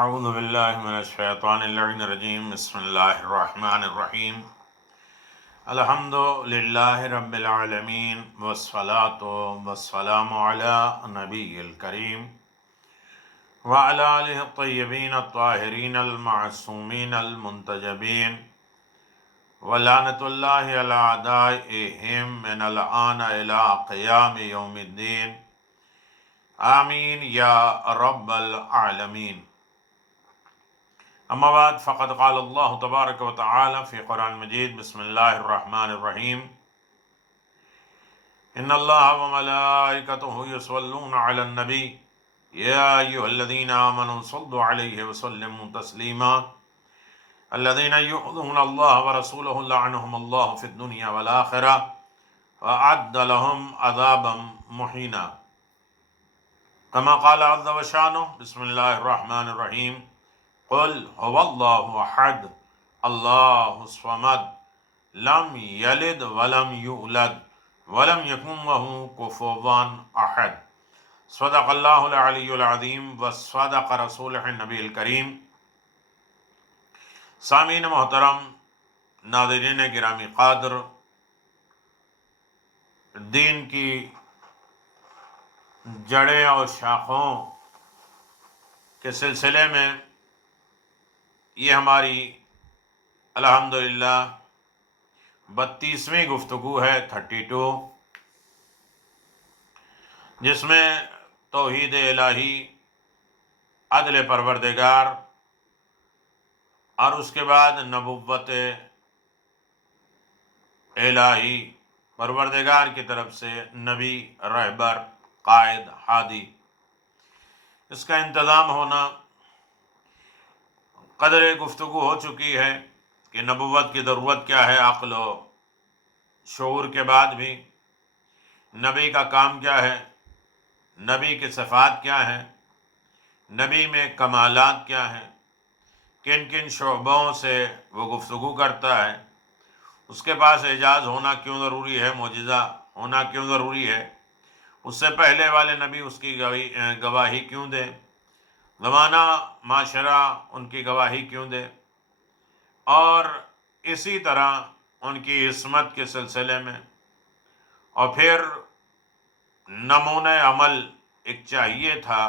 اعوذ باللہ من الشیطان اللعین الرجیم بسم اللہ الرحمن الرحیم الحمد للہ رب العالمین والصلاة والسلام علی نبی الکریم وعلی آلہ الطیبین الطاہرین المعصومین المنتجبین ولعنۃ اللہ علی اعدائہم من الآن الی قیام یوم الدین آمین یا رب العالمین. اما بعد فقد قال اللہ تبارک و تعالی فی قرآن مجید بسم اللہ الرحمن الرحیم ان اللہ وملائکتہ یصلون علی النبی یا ایہا الذین آمنوا صلوا علیہ وسلموا تسلیما الذین یؤذون اللہ ورسولہ لعنہم اللہ فی الدنیا والآخرہ وأعد لهم عذابا مہینا كما قال عز وشانہ بسم اللہ الرحمن الرحیم قل هو اللہ احد اللہ الصمد لم یلد ولم یولد ولم یکن لہ کفوا احد. صدق اللہ العلی العظیم وصدق رسولہ النبی الکریم. سامعین محترم، ناظرین گرامی قدر، دین کی جڑیں اور شاخوں کے سلسلے میں یہ ہماری الحمدللہ 32ویں گفتگو ہے، 32، جس میں توحید الہی، عدل پروردگار اور اس کے بعد نبوت الہی، پروردگار کی طرف سے نبی، رہبر، قائد، ہادی، اس کا انتظام ہونا. قدر گفتگو ہو چکی ہے کہ نبوت کی ضرورت کیا ہے، عقل و شعور کے بعد بھی نبی کا کام کیا ہے، نبی کی صفات کیا ہیں، نبی میں کمالات کیا ہیں، کن کن شعبوں سے وہ گفتگو کرتا ہے، اس کے پاس اعجاز ہونا کیوں ضروری ہے، معجزہ ہونا کیوں ضروری ہے، اس سے پہلے والے نبی اس کی گواہی کیوں دے، زمانہ معاشرہ ان کی گواہی کیوں دے، اور اسی طرح ان کی عصمت کے سلسلے میں. اور پھر نمونہ عمل ایک چاہیے تھا،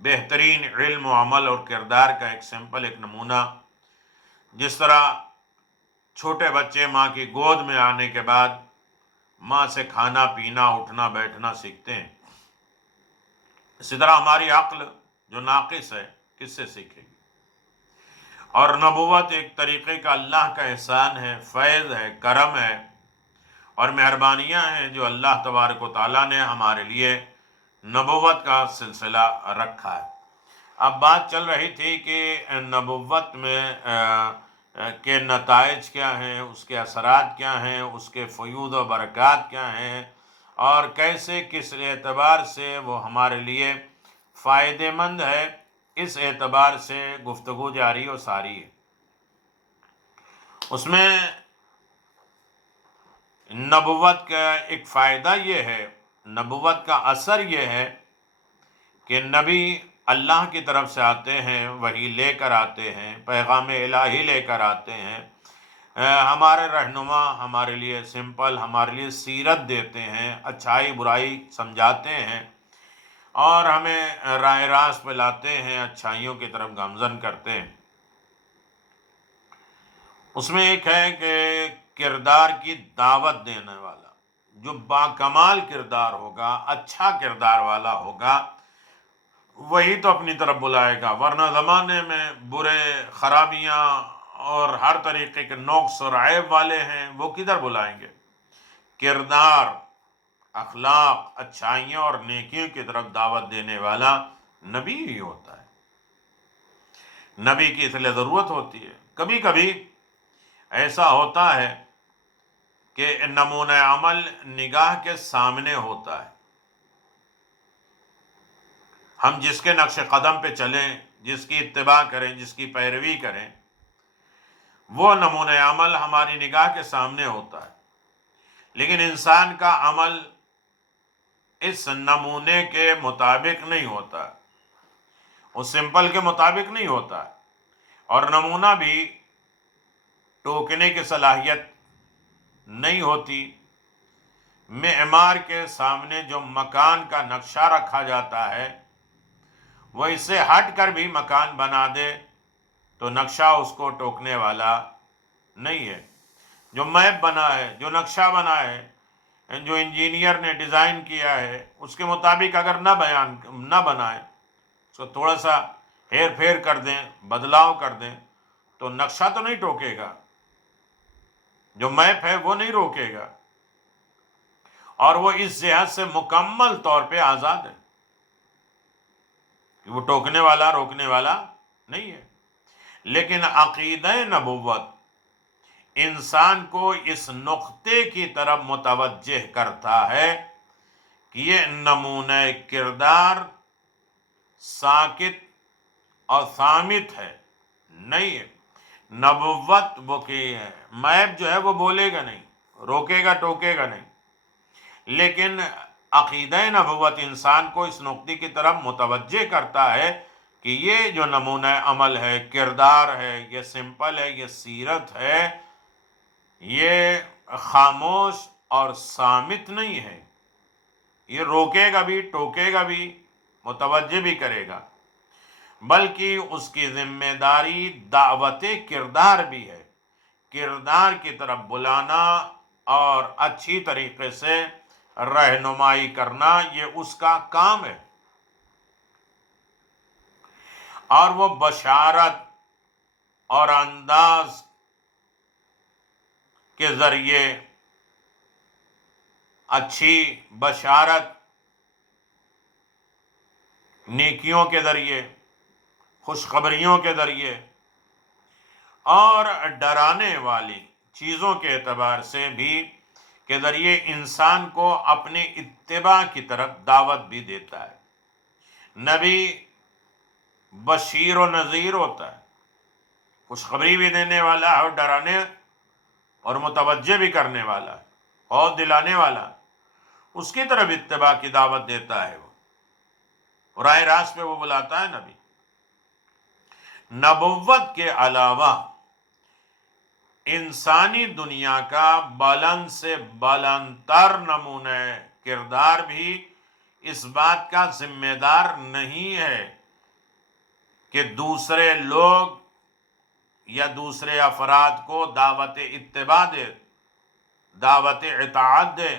بہترین علم و عمل اور کردار کا ایک سمپل، ایک نمونہ. جس طرح چھوٹے بچے ماں کی گود میں آنے کے بعد ماں سے کھانا پینا اٹھنا بیٹھنا سیکھتے ہیں، اسی طرح ہماری عقل جو ناقص ہے کس سے سیکھے گی؟ اور نبوت ایک طریقے کا اللہ کا احسان ہے، فیض ہے، کرم ہے اور مہربانیاں ہیں جو اللہ تبارک و تعالیٰ نے ہمارے لیے نبوت کا سلسلہ رکھا ہے. اب بات چل رہی تھی کہ نبوت میں کے نتائج کیا ہیں، اس کے اثرات کیا ہیں، اس کے فیوض و برکات کیا ہیں، اور کیسے کس اعتبار سے وہ ہمارے لیے فائدہ مند ہے. اس اعتبار سے گفتگو جاری و ساری ہے. اس میں نبوت کا ایک فائدہ یہ ہے، نبوت کا اثر یہ ہے کہ نبی اللہ کی طرف سے آتے ہیں، وحی لے کر آتے ہیں، پیغام الہی لے کر آتے ہیں، ہمارے رہنما، ہمارے لیے سمپل، ہمارے لیے سیرت دیتے ہیں، اچھائی برائی سمجھاتے ہیں اور ہمیں راہ راست پہ لاتے ہیں، اچھائیوں کی طرف گامزن کرتے ہیں. اس میں ایک ہے کہ کردار کی دعوت دینے والا جو باکمال کردار ہوگا، اچھا کردار والا ہوگا، وہی تو اپنی طرف بلائے گا. ورنہ زمانے میں برے، خرابیاں اور ہر طریقے کے نقص اور عیب والے ہیں، وہ کدھر بلائیں گے؟ کردار، اخلاق، اچھائیوں اور نیکیوں کی طرف دعوت دینے والا نبی ہی ہوتا ہے. نبی کی اس لیے ضرورت ہوتی ہے. کبھی کبھی ایسا ہوتا ہے کہ نمونہ عمل نگاہ کے سامنے ہوتا ہے، ہم جس کے نقش قدم پہ چلیں، جس کی اتباع کریں، جس کی پیروی کریں، وہ نمونہ عمل ہماری نگاہ کے سامنے ہوتا ہے. لیکن انسان کا عمل اس نمونے کے مطابق نہیں ہوتا. وہ سمپل کے مطابق نہیں ہوتا ہے، اور نمونہ بھی ٹوکنے کی صلاحیت نہیں ہوتی۔ معمار کے سامنے جو مکان کا نقشہ رکھا جاتا ہے وہ اس سے ہٹ کر بھی مکان بنا دے تو نقشہ اس کو ٹوکنے والا نہیں ہے۔ جو میپ بنا ہے، جو نقشہ بنا ہے، جو انجینئر نے ڈیزائن کیا ہے، اس کے مطابق اگر نہ بنائے، اس کو تھوڑا سا ہیر پھیر کر دیں، بدلاؤ کر دیں، تو نقشہ تو نہیں ٹوکے گا، جو میپ ہے وہ نہیں روکے گا، اور وہ اس جہت سے مکمل طور پہ آزاد ہے کہ وہ ٹوکنے والا روکنے والا نہیں ہے۔ لیکن عقیدہ نبوت انسان کو اس نقطے کی طرف متوجہ کرتا ہے کہ یہ نمونہ کردار ساکت اور ثامت ہے، نہیں ہے۔ نبوت وہ کی ہے، میپ جو ہے وہ بولے گا نہیں، روکے گا ٹوکے گا نہیں، لیکن عقیدہ نبوت انسان کو اس نقطے کی طرف متوجہ کرتا ہے کہ یہ جو نمونہ عمل ہے، کردار ہے، یہ سمپل ہے، یہ سیرت ہے، یہ خاموش اور صامت نہیں ہے، یہ روکے گا بھی ٹوکے گا بھی متوجہ بھی کرے گا، بلکہ اس کی ذمہ داری دعوت کردار بھی ہے، کردار کی طرف بلانا اور اچھی طریقے سے رہنمائی کرنا، یہ اس کا کام ہے۔ اور وہ بشارت اور انداز کے ذریعے، اچھی بشارت، نیکیوں کے ذریعے، خوشخبریوں کے ذریعے اور ڈرانے والی چیزوں کے اعتبار سے بھی کے ذریعے انسان کو اپنے اتباع کی طرف دعوت بھی دیتا ہے۔ نبی بشیر و نذیر ہوتا ہے، خوشخبری بھی دینے والا ہے اور ڈرانے اور متوجہ بھی کرنے والا ہے، خوف دلانے والا، اس کی طرف اتباع کی دعوت دیتا ہے، وہ راہ راست پہ وہ بلاتا ہے۔ نبی نبوت کے علاوہ انسانی دنیا کا بلند سے بلند تر نمونہ کردار بھی اس بات کا ذمہ دار نہیں ہے کہ دوسرے لوگ یا دوسرے افراد کو دعوت اتباع دے، دعوت اطاعت دے۔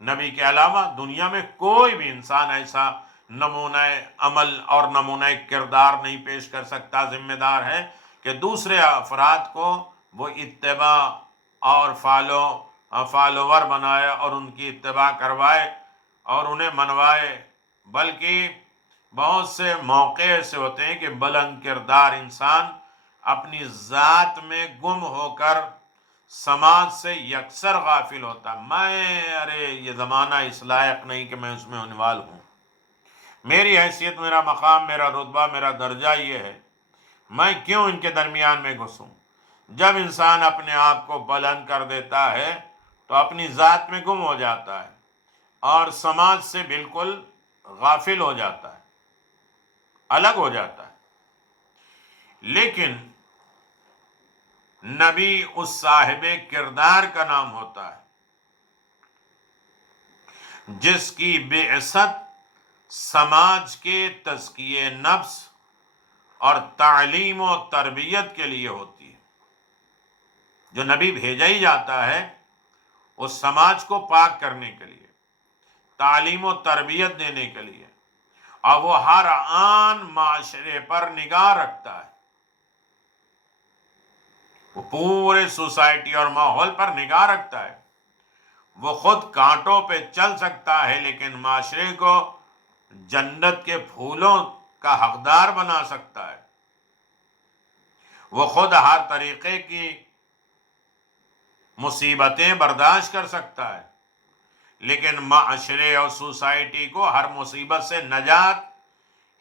نبی کے علاوہ دنیا میں کوئی بھی انسان ایسا نمونہ عمل اور نمونہ کردار نہیں پیش کر سکتا، ذمہ دار ہے کہ دوسرے افراد کو وہ اتباع اور فالوور بنائے اور ان کی اتباع کروائے اور انہیں منوائے۔ بلکہ بہت سے موقع ایسے ہوتے ہیں کہ بلند کردار انسان اپنی ذات میں گم ہو کر سماج سے یکسر غافل ہوتا، ارے یہ زمانہ اس لائق نہیں کہ میں اس میں انوالو ہوں، میری حیثیت، میرا مقام، میرا رتبہ، میرا درجہ یہ ہے، میں کیوں ان کے درمیان میں گھسوں۔ جب انسان اپنے آپ کو بلند کر دیتا ہے تو اپنی ذات میں گم ہو جاتا ہے اور سماج سے بالکل غافل ہو جاتا ہے، الگ ہو جاتا ہے۔ لیکن نبی اس صاحب کردار کا نام ہوتا ہے جس کی بعثت سماج کے تزکیے نفس اور تعلیم و تربیت کے لیے ہوتی ہے۔ جو نبی بھیجا ہی جاتا ہے وہ سماج کو پاک کرنے کے لیے، تعلیم و تربیت دینے کے لیے، اور وہ ہر آن معاشرے پر نگاہ رکھتا ہے، وہ پورے سوسائٹی اور ماحول پر نگاہ رکھتا ہے۔ وہ خود کانٹوں پہ چل سکتا ہے لیکن معاشرے کو جنت کے پھولوں کا حقدار بنا سکتا ہے۔ وہ خود ہر طریقے کی مصیبتیں برداشت کر سکتا ہے لیکن معاشرے اور سوسائٹی کو ہر مصیبت سے نجات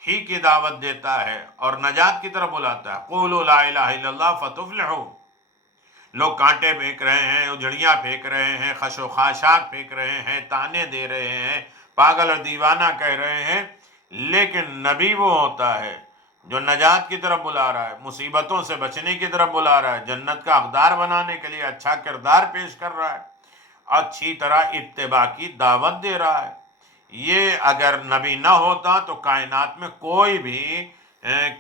ہی کی دعوت دیتا ہے اور نجات کی طرف بلاتا ہے۔ قولوا لا الہ الا اللہ فتفلحوا۔ لوگ کانٹے پھینک رہے ہیں، اجڑیاں پھینک رہے ہیں، خش و خاشاک پھینک رہے ہیں، تانے دے رہے ہیں، پاگل اور دیوانہ کہہ رہے ہیں، لیکن نبی وہ ہوتا ہے جو نجات کی طرف بلا رہا ہے، مصیبتوں سے بچنے کی طرف بلا رہا ہے، جنت کا حقدار بنانے کے لیے اچھا کردار پیش کر رہا ہے، اچھی طرح اتباع کی دعوت دے رہا ہے۔ یہ اگر نبی نہ ہوتا تو کائنات میں کوئی بھی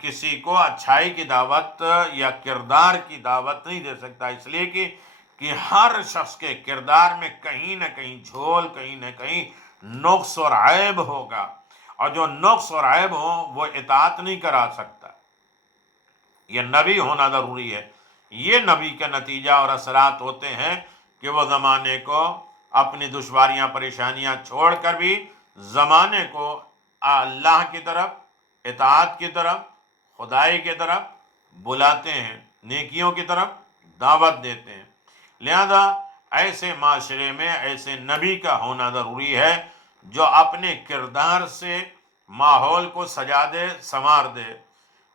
کسی کو اچھائی کی دعوت یا کردار کی دعوت نہیں دے سکتا، اس لیے کہ ہر شخص کے کردار میں کہیں نہ کہیں جھول، کہیں نہ کہیں نقص اور عیب ہوگا، اور جو نقص اور عیب ہو وہ اطاعت نہیں کرا سکتا۔ یہ نبی ہونا ضروری ہے۔ یہ نبی کا نتیجہ اور اثرات ہوتے ہیں کہ وہ زمانے کو اپنی دشواریاں پریشانیاں چھوڑ کر بھی زمانے کو اللہ کی طرف، اطاعت کی طرف، خدائی کی طرف بلاتے ہیں، نیکیوں کی طرف دعوت دیتے ہیں۔ لہذا ایسے معاشرے میں ایسے نبی کا ہونا ضروری ہے جو اپنے کردار سے ماحول کو سجا دے، سنوار دے،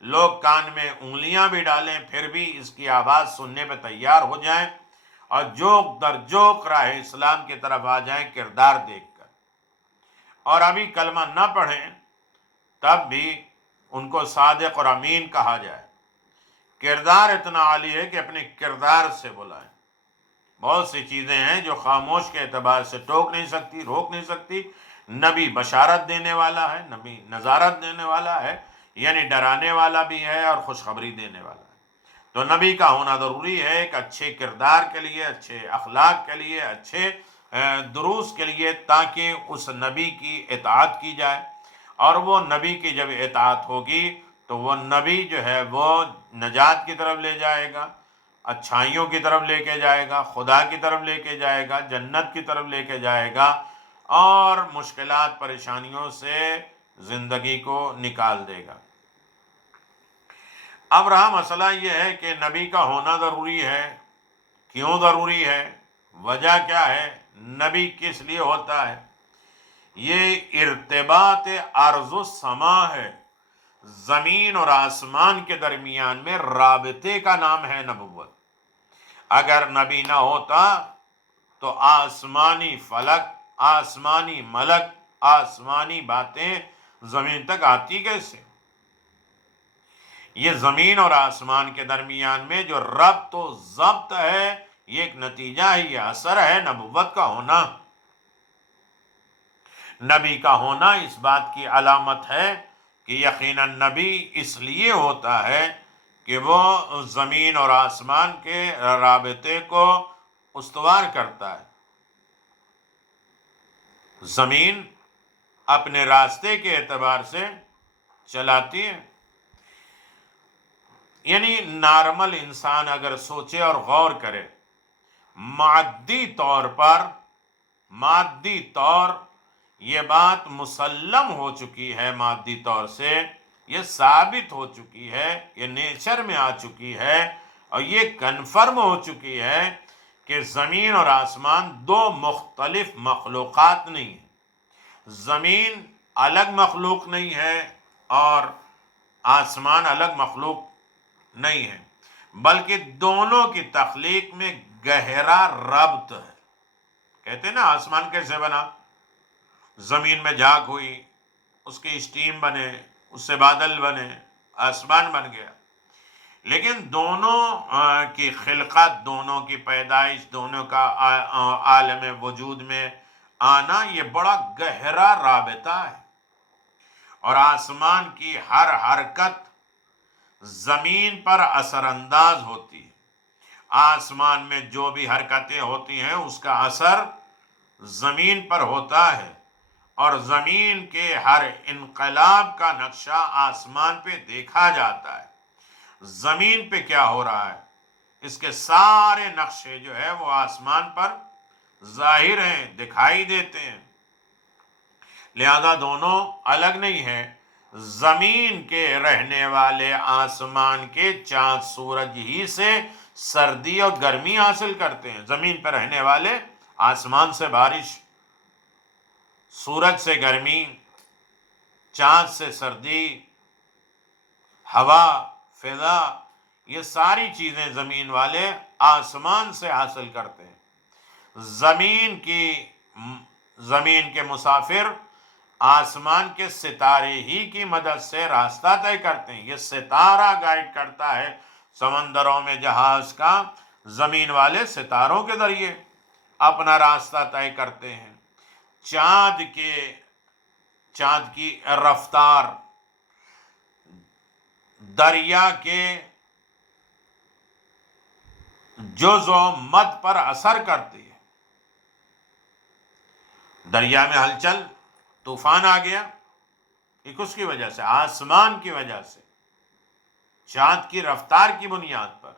لوگ کان میں انگلیاں بھی ڈالیں پھر بھی اس کی آواز سننے پہ تیار ہو جائیں، اور جوک در جوک راہ اسلام کی طرف آ جائیں کردار دیکھ کر، اور ابھی کلمہ نہ پڑھیں تب بھی ان کو صادق اور امین کہا جائے۔ کردار اتنا عالی ہے کہ اپنے کردار سے بلائیں۔ بہت سی چیزیں ہیں جو خاموش کے اعتبار سے ٹوک نہیں سکتی، روک نہیں سکتی۔ نبی بشارت دینے والا ہے، نبی نظارت دینے والا ہے، یعنی ڈرانے والا بھی ہے اور خوشخبری دینے والا ہے۔ تو نبی کا ہونا ضروری ہے ایک اچھے کردار کے لیے، اچھے اخلاق کے لیے، اچھے دروس کے لیے، تاکہ اس نبی کی اطاعت کی جائے، اور وہ نبی کی جب اطاعت ہوگی تو وہ نبی جو ہے وہ نجات کی طرف لے جائے گا، اچھائیوں کی طرف لے کے جائے گا، خدا کی طرف لے کے جائے گا، جنت کی طرف لے کے جائے گا، اور مشکلات پریشانیوں سے زندگی کو نکال دے گا۔ اب رہا مسئلہ یہ ہے کہ نبی کا ہونا ضروری ہے، کیوں ضروری ہے، وجہ کیا ہے، نبی کس لیے ہوتا ہے؟ یہ ارتباط ارض و سما ہے، زمین اور آسمان کے درمیان میں رابطے کا نام ہے نبوت۔ اگر نبی نہ ہوتا تو آسمانی فلک، آسمانی ملک، آسمانی باتیں زمین تک آتی کیسے؟ یہ زمین اور آسمان کے درمیان میں جو ربط و ضبط ہے، یہ ایک نتیجہ ہے، یہ اثر ہے نبوت کا ہونا۔ نبی کا ہونا اس بات کی علامت ہے کہ یقیناً نبی اس لیے ہوتا ہے کہ وہ زمین اور آسمان کے رابطے کو استوار کرتا ہے۔ زمین اپنے راستے کے اعتبار سے چلاتی ہے، یعنی نارمل انسان اگر سوچے اور غور کرے، مادی طور یہ بات مسلم ہو چکی ہے، مادی طور سے یہ ثابت ہو چکی ہے، یہ نیچر میں آ چکی ہے، اور یہ کنفرم ہو چکی ہے کہ زمین اور آسمان دو مختلف مخلوقات نہیں ہیں۔ زمین الگ مخلوق نہیں ہے اور آسمان الگ مخلوق نہیں ہے، بلکہ دونوں کی تخلیق میں گہرا ربط ہے۔ کہتے ہیں نا آسمان کیسے بنا؟ زمین میں جھاگ ہوئی، اس کی اسٹیم بنے، اس سے بادل بنے، آسمان بن گیا۔ لیکن دونوں کی خلقت، دونوں کی پیدائش، دونوں کا عالم وجود میں آنا، یہ بڑا گہرا رابطہ ہے، اور آسمان کی ہر حرکت زمین پر اثر انداز ہوتی ہے۔ آسمان میں جو بھی حرکتیں ہوتی ہیں اس کا اثر زمین پر ہوتا ہے، اور زمین کے ہر انقلاب کا نقشہ آسمان پہ دیکھا جاتا ہے۔ زمین پہ کیا ہو رہا ہے، اس کے سارے نقشے جو ہے وہ آسمان پر ظاہر ہیں، دکھائی دیتے ہیں۔ لہذا دونوں الگ نہیں ہیں۔ زمین کے رہنے والے آسمان کے چاند سورج ہی سے سردی اور گرمی حاصل کرتے ہیں۔ زمین پر رہنے والے آسمان سے بارش، سورج سے گرمی، چاند سے سردی، ہوا، فضا، یہ ساری چیزیں زمین والے آسمان سے حاصل کرتے ہیں۔ زمین کے مسافر آسمان کے ستارے ہی کی مدد سے راستہ طے کرتے ہیں. یہ ستارہ گائیڈ کرتا ہے سمندروں میں جہاز کا. زمین والے ستاروں کے ذریعے اپنا راستہ طے کرتے ہیں. چاند کی رفتار دریا کے جز و مد پر اثر کرتی ہے. دریا میں ہلچل، طوفان آ گیا، یہ کس کی وجہ سے؟ آسمان کی وجہ سے، چاند کی رفتار کی بنیاد پر.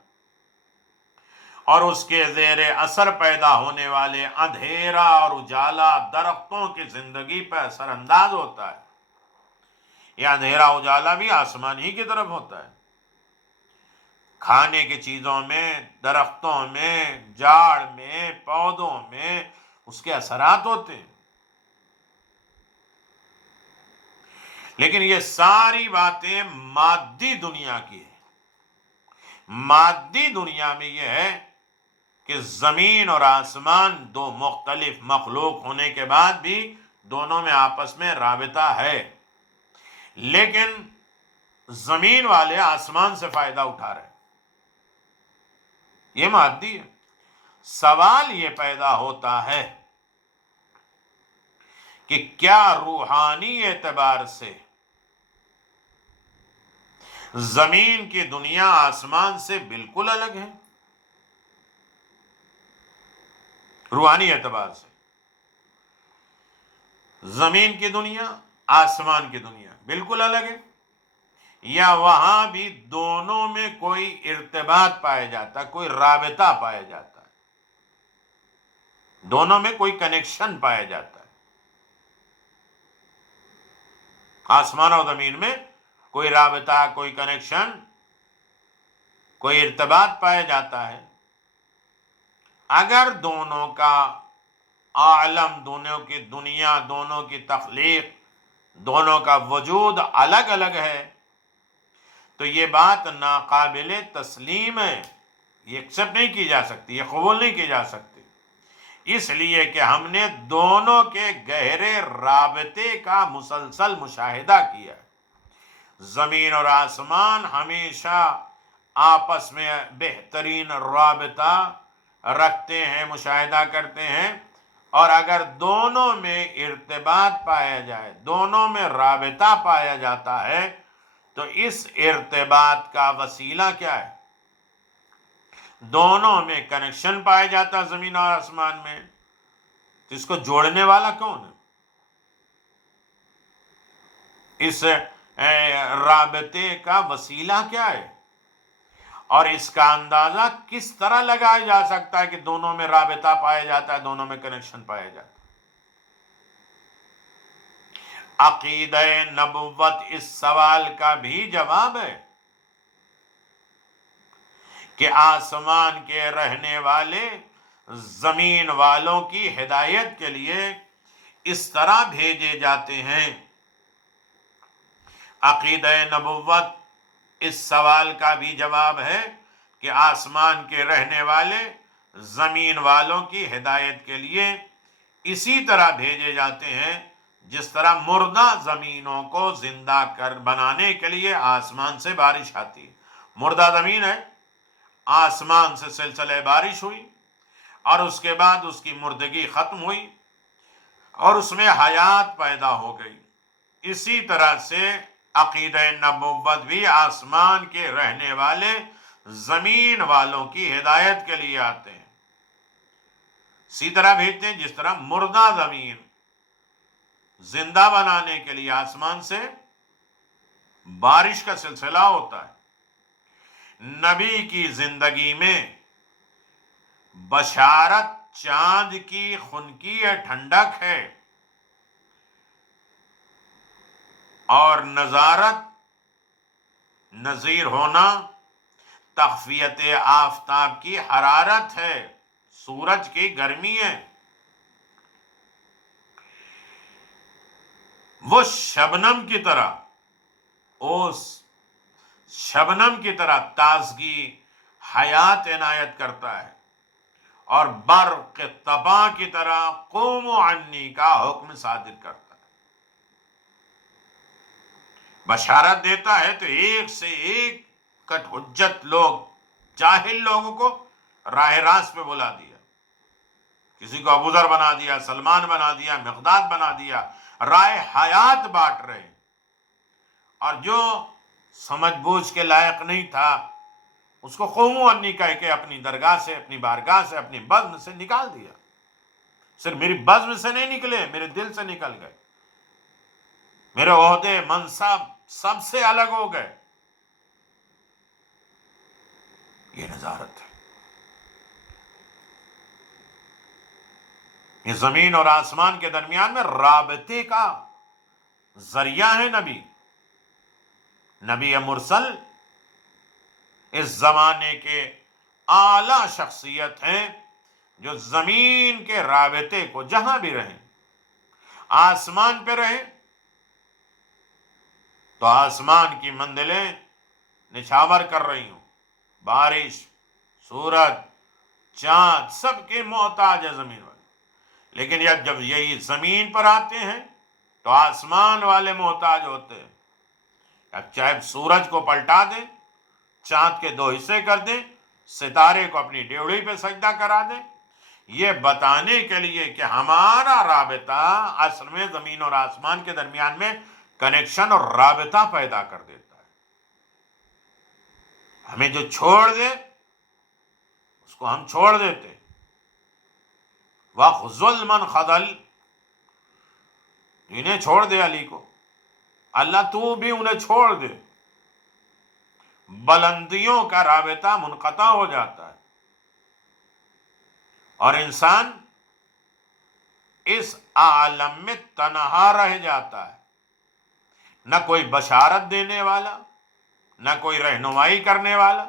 اور اس کے زیر اثر پیدا ہونے والے اندھیرا اور اجالا درختوں کی زندگی پر اثر انداز ہوتا ہے. یہ اندھیرا اجالا بھی آسمان ہی کی طرف ہوتا ہے. کھانے کی چیزوں میں، درختوں میں، جاڑ میں، پودوں میں اس کے اثرات ہوتے ہیں. لیکن یہ ساری باتیں مادی دنیا کی ہیں. مادی دنیا میں یہ ہے کہ زمین اور آسمان دو مختلف مخلوق ہونے کے بعد بھی دونوں میں آپس میں رابطہ ہے. لیکن زمین والے آسمان سے فائدہ اٹھا رہے ہیں. یہ مادی ہے. سوال یہ پیدا ہوتا ہے کہ کیا روحانی اعتبار سے زمین کی دنیا آسمان سے بالکل الگ ہے؟ روحانی اعتبار سے زمین کی دنیا آسمان کی دنیا بالکل الگ ہے، یا وہاں بھی دونوں میں کوئی ارتباط پایا جاتا ہے، کوئی رابطہ پایا جاتا ہے، دونوں میں کوئی کنیکشن پایا جاتا ہے؟ آسمان اور زمین میں کوئی رابطہ، کوئی کنیکشن، کوئی ارتباط پایا جاتا ہے. اگر دونوں کا عالم، دونوں کی دنیا، دونوں کی تخلیق، دونوں کا وجود الگ الگ ہے تو یہ بات ناقابل تسلیم ہے. یہ ایکسپٹ نہیں کی جا سکتی، یہ قبول نہیں کی جا سکتی. اس لیے کہ ہم نے دونوں کے گہرے رابطے کا مسلسل مشاہدہ کیا. زمین اور آسمان ہمیشہ آپس میں بہترین رابطہ رکھتے ہیں، مشاہدہ کرتے ہیں. اور اگر دونوں میں ارتباط پایا جائے، دونوں میں رابطہ پایا جاتا ہے تو اس ارتباط کا وسیلہ کیا ہے؟ دونوں میں کنیکشن پایا جاتا ہے زمین اور آسمان میں. تو اس کو جوڑنے والا کون ہے؟ اس رابطے کا وسیلہ کیا ہے؟ اور اس کا اندازہ کس طرح لگایا جا سکتا ہے کہ دونوں میں رابطہ پایا جاتا ہے، دونوں میں کنیکشن پایا جاتا ہے؟ عقیدہ نبوت اس سوال کا بھی جواب ہے کہ آسمان کے رہنے والے زمین والوں کی ہدایت کے لیے اس طرح بھیجے جاتے ہیں. عقیدہ نبوت اس سوال کا بھی جواب ہے کہ آسمان کے رہنے والے زمین والوں کی ہدایت کے لیے اسی طرح بھیجے جاتے ہیں جس طرح مردہ زمینوں کو زندہ کر بنانے کے لیے آسمان سے بارش آتی ہے. مردہ زمین ہے، آسمان سے سلسلہ بارش ہوئی اور اس کے بعد اس کی مردگی ختم ہوئی اور اس میں حیات پیدا ہو گئی. اسی طرح سے عقیدہ نبوت بھی آسمان کے رہنے والے زمین والوں کی ہدایت کے لیے آتے ہیں. اسی طرح بھیجتے ہیں جس طرح مردہ زمین زندہ بنانے کے لیے آسمان سے بارش کا سلسلہ ہوتا ہے. نبی کی زندگی میں بشارت چاند کی خنکی ٹھنڈک ہے اور نظارت، نذیر ہونا تخفیت آفتاب کی حرارت ہے، سورج کی گرمی ہے. وہ شبنم کی طرح، اوس شبنم کی طرح تازگی، حیات عنایت کرتا ہے اور برق طبع کی طرح قوم عنی کا حکم صادر کرتا ہے. بشارت دیتا ہے تو ایک سے ایک کٹ حجت لوگ، جاہل لوگوں کو راہ راست پہ بلا دیا. کسی کو ابو ذر بنا دیا، سلمان بنا دیا، مقداد بنا دیا، رائے حیات بانٹ رہے. اور جو سمجھ بوجھ کے لائق نہیں تھا اس کو قوموا انی کہہ کے اپنی درگاہ سے، اپنی بارگاہ سے، اپنی بزم سے نکال دیا. صرف میری بزم سے نہیں نکلے، میرے دل سے نکل گئے، میرے عہدے منصب سب سے الگ ہو گئے. یہ نظارت ہے. یہ زمین اور آسمان کے درمیان میں رابطے کا ذریعہ ہے نبی. نبی مرسل اس زمانے کے اعلی شخصیت ہیں جو زمین کے رابطے کو، جہاں بھی رہیں، آسمان پہ رہیں تو آسمان کی منزلیں نچھاور کر رہی ہوں، بارش، سورج، چاند سب کے محتاج ہے زمین والے. لیکن جب یہی زمین پر آتے ہیں تو آسمان والے محتاج ہوتے ہیں. اب چاہے سورج کو پلٹا دیں، چاند کے 2 حصے کر دیں، ستارے کو اپنی ڈیوڑی پہ سجدہ کرا دیں، یہ بتانے کے لیے کہ ہمارا رابطہ اصل میں زمین اور آسمان کے درمیان میں کنیکشن اور رابطہ پیدا کر دیتا ہے. ہمیں جو چھوڑ دے اس کو ہم چھوڑ دیتے. وَخْذُلْ مَنْ خَذَلْ، انہیں چھوڑ دے علی کو، اللہ تو بھی انہیں چھوڑ دے. بلندیوں کا رابطہ منقطع ہو جاتا ہے اور انسان اس عالم میں تنہا رہ جاتا ہے. نہ کوئی بشارت دینے والا، نہ کوئی رہنمائی کرنے والا،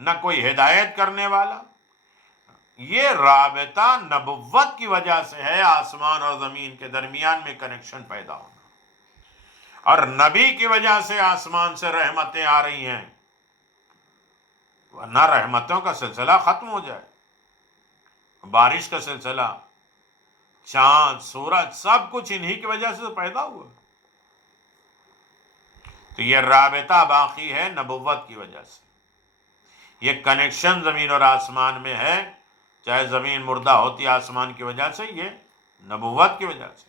نہ کوئی ہدایت کرنے والا. یہ رابطہ نبوت کی وجہ سے ہے، آسمان اور زمین کے درمیان میں کنیکشن پیدا ہونا. اور نبی کی وجہ سے آسمان سے رحمتیں آ رہی ہیں، ورنہ رحمتوں کا سلسلہ ختم ہو جائے. بارش کا سلسلہ، چاند، سورج، سب کچھ انہی کی وجہ سے پیدا ہوا. تو یہ رابطہ باقی ہے نبوت کی وجہ سے. یہ کنیکشن زمین اور آسمان میں ہے، چاہے زمین مردہ ہوتی آسمان کی وجہ سے، یہ نبوت کی وجہ سے.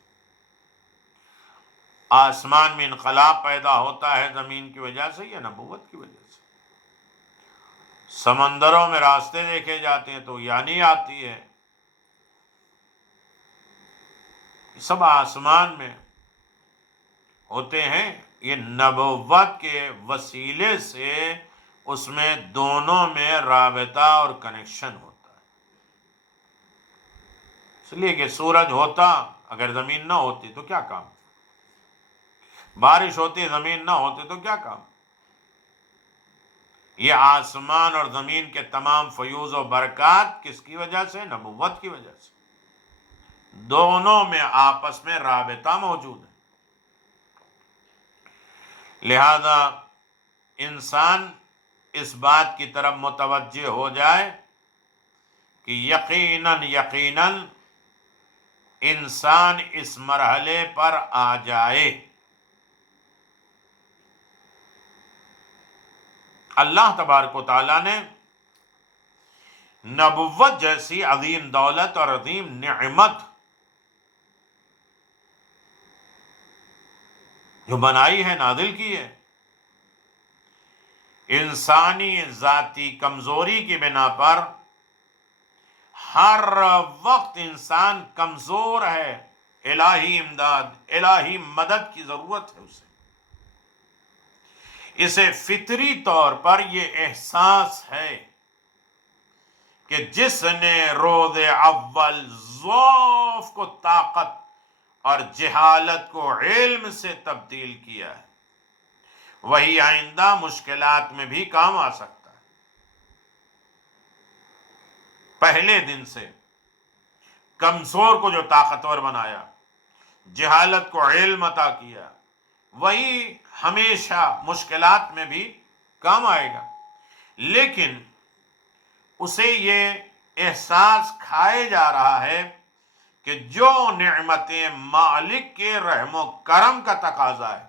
آسمان میں انقلاب پیدا ہوتا ہے زمین کی وجہ سے، یہ نبوت کی وجہ سے. سمندروں میں راستے دیکھے جاتے ہیں تو یعنی آتی ہے. سب آسمان میں ہوتے ہیں. یہ نبوت کے وسیلے سے اس میں دونوں میں رابطہ اور کنیکشن ہوتا ہے. اس لیے کہ سورج ہوتا اگر زمین نہ ہوتی تو کیا کام، بارش ہوتی زمین نہ ہوتی تو کیا کام. یہ آسمان اور زمین کے تمام فیوز و برکات کس کی وجہ سے؟ نبوت کی وجہ سے. دونوں میں آپس میں رابطہ موجود ہے. لہذا انسان اس بات کی طرف متوجہ ہو جائے کہ یقیناً انسان اس مرحلے پر آ جائے. اللہ تبارک و تعالیٰ نے نبوت جیسی عظیم دولت اور عظیم نعمت جو بنائی ہے، نازل کی ہے، انسانی ذاتی کمزوری کی بنا پر ہر وقت انسان کمزور ہے. الہی امداد، الہی مدد کی ضرورت ہے اسے. اسے فطری طور پر یہ احساس ہے کہ جس نے روز اول ضعف کو طاقت اور جہالت کو علم سے تبدیل کیا ہے، وہی آئندہ مشکلات میں بھی کام آ سکتا ہے. پہلے دن سے کمزور کو جو طاقتور بنایا، جہالت کو علم عطا کیا، وہی ہمیشہ مشکلات میں بھی کام آئے گا. لیکن اسے یہ احساس کھائے جا رہا ہے کہ جو نعمتیں مالک کے رحم و کرم کا تقاضا ہے،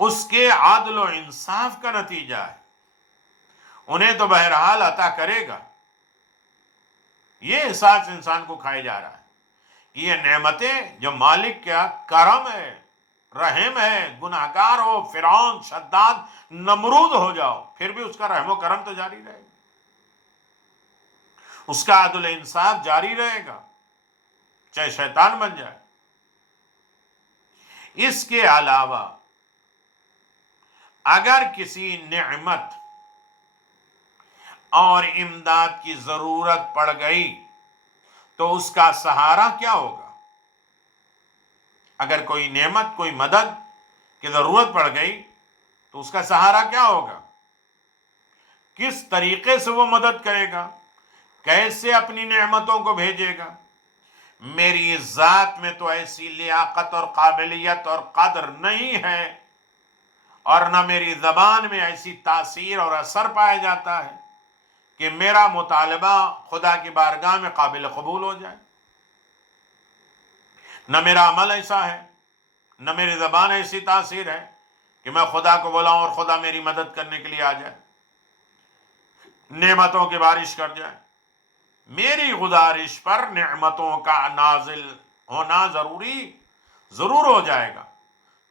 اس کے عدل و انصاف کا نتیجہ ہے، انہیں تو بہرحال عطا کرے گا۔ یہ احساس انسان کو کھائے جا رہا ہے کہ یہ نعمتیں جو مالک کا کرم ہے، رحم ہے، گناہ گار ہو، فرعون، شداد، نمرود ہو جاؤ، پھر بھی اس کا رحم و کرم تو جاری رہے گا، اس کا عدل و انصاف جاری رہے گا، چاہے شیطان بن جائے۔ اس کے علاوہ اگر کسی نعمت اور امداد کی ضرورت پڑ گئی تو اس کا سہارا کیا ہوگا؟ اگر کوئی نعمت، کوئی مدد کی ضرورت پڑ گئی تو اس کا سہارا کیا ہوگا؟ کس طریقے سے وہ مدد کرے گا؟ کیسے اپنی نعمتوں کو بھیجے گا؟ میری ذات میں تو ایسی لیاقت اور قابلیت اور قدر نہیں ہے، اور نہ میری زبان میں ایسی تاثیر اور اثر پایا جاتا ہے کہ میرا مطالبہ خدا کی بارگاہ میں قابل قبول ہو جائے۔ نہ میرا عمل ایسا ہے، نہ میری زبان ایسی تاثیر ہے کہ میں خدا کو بلاؤں اور خدا میری مدد کرنے کے لیے آ جائے، نعمتوں کی بارش کر جائے۔ میری گزارش پر نعمتوں کا نازل ہونا ضرور ہو جائے گا،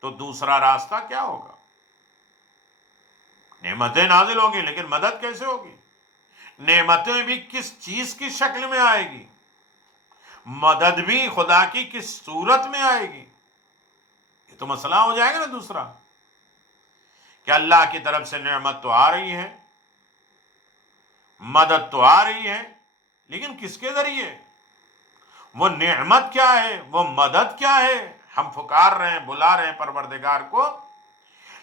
تو دوسرا راستہ کیا ہوگا؟ نعمتیں نازل ہوگی لیکن مدد کیسے ہوگی؟ نعمتیں بھی کس چیز کی شکل میں آئے گی؟ مدد بھی خدا کی کس صورت میں آئے گی؟ یہ تو مسئلہ ہو جائے گا نا دوسرا، کہ اللہ کی طرف سے نعمت تو آ رہی ہے، مدد تو آ رہی ہے، لیکن کس کے ذریعے؟ وہ نعمت کیا ہے، وہ مدد کیا ہے؟ ہم پکار رہے ہیں، بلا رہے ہیں پروردگار کو،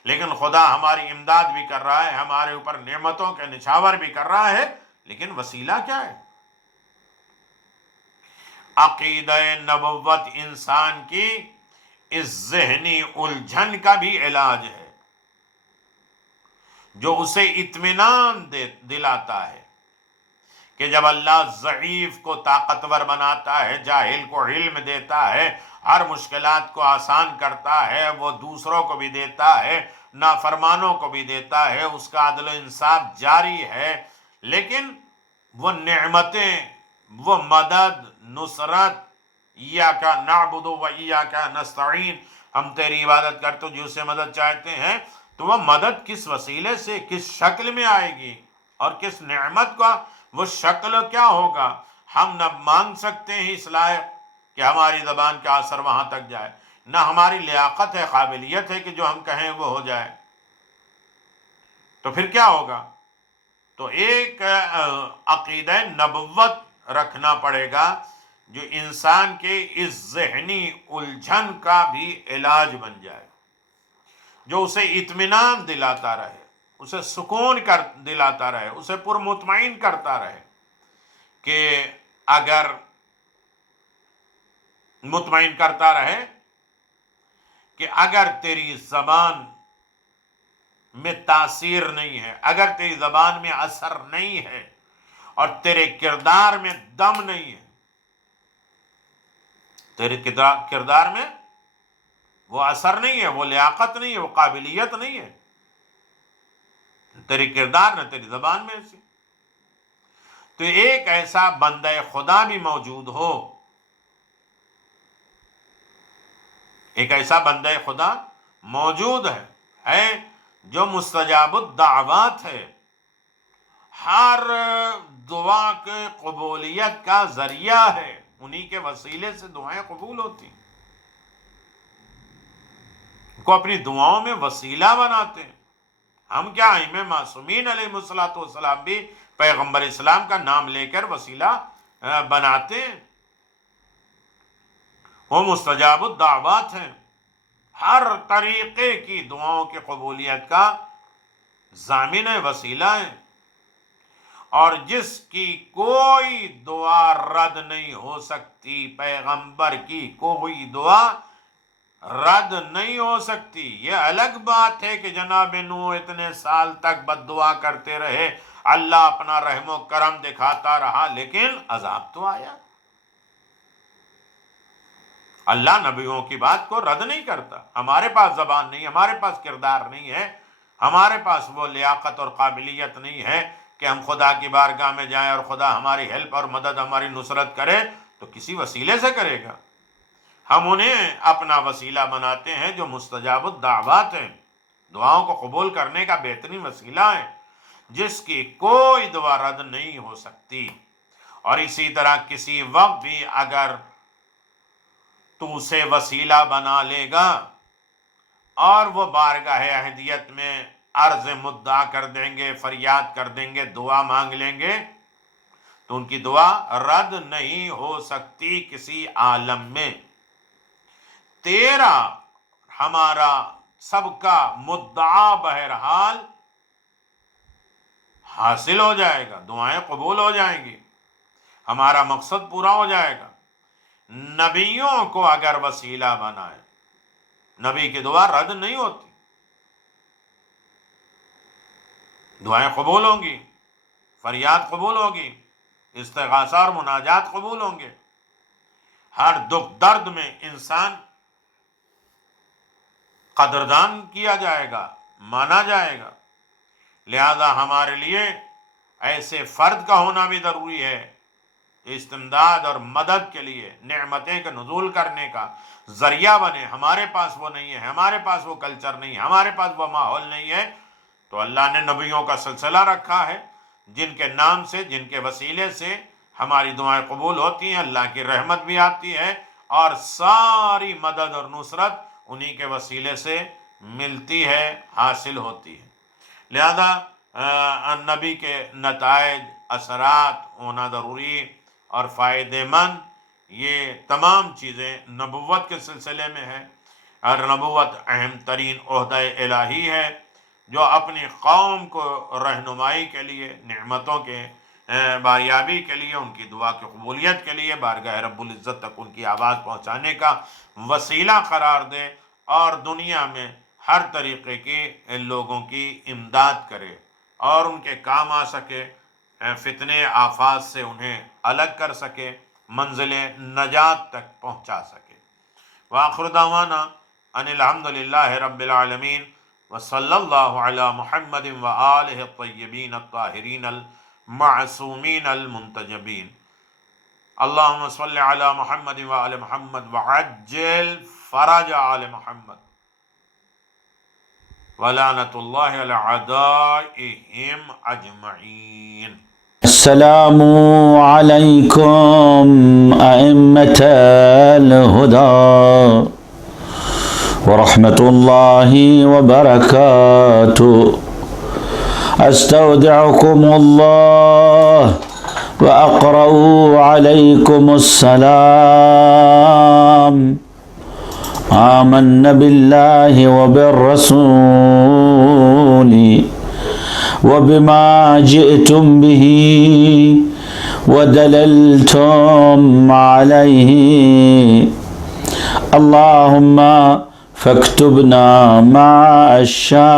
لیکن خدا ہماری امداد بھی کر رہا ہے، ہمارے اوپر نعمتوں کے نچھاور بھی کر رہا ہے، لیکن وسیلہ کیا ہے؟ عقیدہ نبوت انسان کی اس ذہنی الجھن کا بھی علاج ہے، جو اسے اطمینان دلاتا ہے کہ جب اللہ ضعیف کو طاقتور بناتا ہے، جاہل کو علم دیتا ہے، ہر مشکلات کو آسان کرتا ہے، وہ دوسروں کو بھی دیتا ہے، نافرمانوں کو بھی دیتا ہے، اس کا عدل و انصاف جاری ہے، لیکن وہ نعمتیں، وہ مدد، نصرت، ایاک نعبد و ایاک نستعین، ہم تیری عبادت کرتے جو سے مدد چاہتے ہیں، تو وہ مدد کس وسیلے سے، کس شکل میں آئے گی، اور کس نعمت کا وہ شکل کیا ہوگا؟ ہم نہ مانگ سکتے ہیں اس لائق کہ ہماری زبان کا اثر وہاں تک جائے، نہ ہماری لیاقت ہے، قابلیت ہے کہ جو ہم کہیں وہ ہو جائے، تو پھر کیا ہوگا؟ تو ایک عقیدہ نبوت رکھنا پڑے گا جو انسان کے اس ذہنی الجھن کا بھی علاج بن جائے، جو اسے اطمینان دلاتا رہے، اسے سکون دلاتا رہے، اسے پرمطمئن کرتا رہے کہ اگر مطمئن کرتا رہے کہ اگر تیری زبان میں تاثیر نہیں ہے، اگر تیری زبان میں اثر نہیں ہے، اور تیرے کردار میں دم نہیں ہے، تیرے کردار میں وہ اثر نہیں ہے، وہ لیاقت نہیں ہے، وہ قابلیت نہیں ہے، تیری کردار نہ تیری زبان میں سے، تو ایک ایسا بندہ خدا بھی موجود ہو، ایک ایسا بندہ خدا موجود ہے جو مستجاب الدعوات ہے، ہر دعا کے قبولیت کا ذریعہ ہے، انہی کے وسیلے سے دعائیں قبول ہوتی ہیں، کو اپنی دعاؤں میں وسیلہ بناتے ہیں۔ ہم کیا ائمہ معصومین علیہ الصلوۃ والسلام بھی پیغمبر اسلام کا نام لے کر وسیلہ بناتے ہیں، وہ مستجاب الدعوات ہیں، ہر طریقے کی دعاؤں کی قبولیت کا ضامن وسیلہ ہیں، اور جس کی کوئی دعا رد نہیں ہو سکتی، پیغمبر کی کوئی دعا رد نہیں ہو سکتی۔ یہ الگ بات ہے کہ جناب نوح اتنے سال تک بد دعا کرتے رہے، اللہ اپنا رحم و کرم دکھاتا رہا، لیکن عذاب تو آیا، اللہ نبیوں کی بات کو رد نہیں کرتا. ہمارے پاس زبان نہیں، ہمارے پاس کردار نہیں ہے، ہمارے پاس وہ لیاقت اور قابلیت نہیں ہے کہ ہم خدا کی بارگاہ میں جائیں اور خدا ہماری ہیلپ اور مدد، ہماری نصرت کرے تو کسی وسیلے سے کرے گا. ہم انہیں اپنا وسیلہ بناتے ہیں جو مستجاب الدعوات ہیں، دعاؤں کو قبول کرنے کا بہترین وسیلہ ہے، جس کی کوئی دعا رد نہیں ہو سکتی. اور اسی طرح کسی وقت بھی اگر تو اسے وسیلہ بنا لے گا اور وہ بارگاہ احدیت میں عرض مدعا کر دیں گے، فریاد کر دیں گے، دعا مانگ لیں گے، تو ان کی دعا رد نہیں ہو سکتی کسی عالم میں. تیرا ہمارا سب کا مدعا بہرحال حاصل ہو جائے گا، دعائیں قبول ہو جائیں گی، ہمارا مقصد پورا ہو جائے گا. نبیوں کو اگر وسیلہ بنائے، نبی کی دعا رد نہیں ہوتی، دعائیں قبول ہوں گی، فریاد قبول ہوگی، استغاثہ اور مناجات قبول ہوں گے. ہر دکھ درد میں انسان قدردان کیا جائے گا، مانا جائے گا. لہذا ہمارے لیے ایسے فرد کا ہونا بھی ضروری ہے، استمداد اور مدد کے لیے، نعمتیں کا نزول کرنے کا ذریعہ بنے. ہمارے پاس وہ نہیں ہے، ہمارے پاس وہ کلچر نہیں ہے، ہمارے پاس وہ ماحول نہیں ہے، تو اللہ نے نبیوں کا سلسلہ رکھا ہے جن کے نام سے، جن کے وسیلے سے ہماری دعائیں قبول ہوتی ہیں، اللہ کی رحمت بھی آتی ہے، اور ساری مدد اور نصرت انہی کے وسیلے سے ملتی ہے، حاصل ہوتی ہے. لہذا نبی کے نتائج، اثرات ہونا ضروری اور فائدہ مند، یہ تمام چیزیں نبوت کے سلسلے میں ہے. اور نبوت اہم ترین عہدہ الہی ہے جو اپنی قوم کو رہنمائی کے لیے، نعمتوں کے باریابی کے لیے، ان کی دعا کی قبولیت کے لیے بارگاہ رب العزت تک ان کی آواز پہنچانے کا وسیلہ قرار دے، اور دنیا میں ہر طریقے کے لوگوں کی امداد کرے اور ان کے کام آ سکے، فتنے آفات سے انہیں الگ کر سکے، منزل نجات تک پہنچا سکے. وآخر دعوانا ان الحمد للہ رب العالمین، وصلی اللہ علی محمد وآلہ الطیبین الطاہرین المعصومین المنتجبین. اللہم صلی علی محمد وآل محمد وعجل فرج آل محمد ولعنت اللہ علی اعدائہم اجمعین. السلام علیکم ائمة الہدی ورحمۃ اللہ وبرکاتہ. استودعکم اللہ واقرأ علیکم السلام. آمنا باللہ وبالرسول وبما جئتم به ودللتم عليه. اللهم فاكتبنا مع الشاهدين.